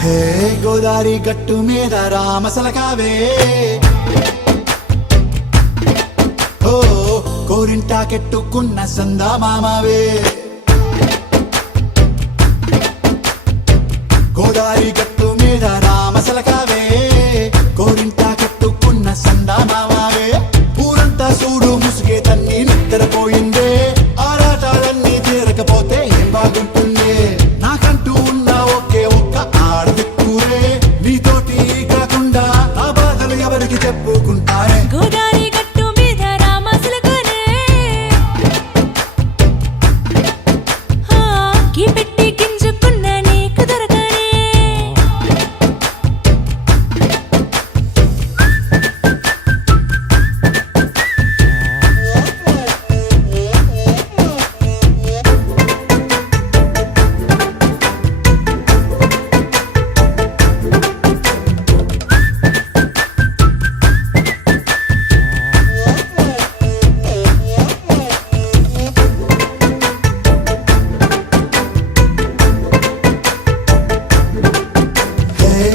హే గోదారి గట్టు మీద రామసలకావే ఓ కోరింటాకెట్టుకున్న సందా మామావే గోదారి గట్టు మీద రామసలకావే కోరింటాకెట్టుకున్న సందా మామావే ఊరంతా చూడు ముసుగే తన్ని నిద్రపోయిందే ఆరాటాలన్నీ తీరకపోతే ఏం బాగుంటుంది నాకంటూ ఉన్న ఒకే ఒక్క ఆడదిక్కురే నీతోటి కాకుండా ఆ బాధలు ఎవరికి చెప్పుకుంటారే గోదారి గట్టు మీద రామసలకనే కీ పెట్టి గింజుకున్న నీకు దొరకనే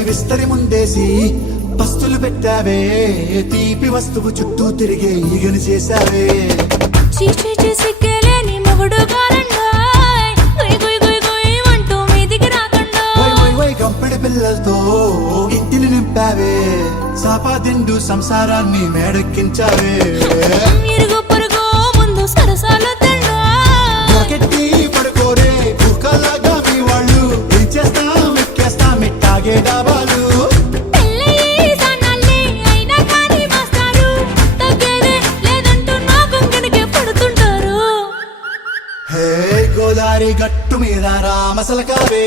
విస్తరి ముందేసి పస్తులు పెట్టావే తీపి వస్తువు చుట్టూ తిరిగే ఈగను చేశావే చీచీ సిగ్గలేని మొగుడు గారండాయ్ గుయ్ గుయ్ గుయ్ గుయ్ అంటూ మీదికి రాకండా వై వై వై గంపెడి పిల్లలతో ఇంటిని నింపావే సాపాదిండు సంసారాన్ని మేడెక్కించావే ఇరుగు పొరుగు ముందు సరసాలు తండా నాకెట్టి పడుకోరే కుక్కలాగా మీ వాళ్ళు ఏం చేస్తాం ఎక్కేస్తాం ఎట్టాగే డాబాలు పెళ్ళయి సన్నాళ్ళే అయినా కానీ మాస్తారు తగ్గేదే లేదంటూ నా కొంగనికే పడుతుంటారు హే గోదారి గట్టు మీద రామసలకావే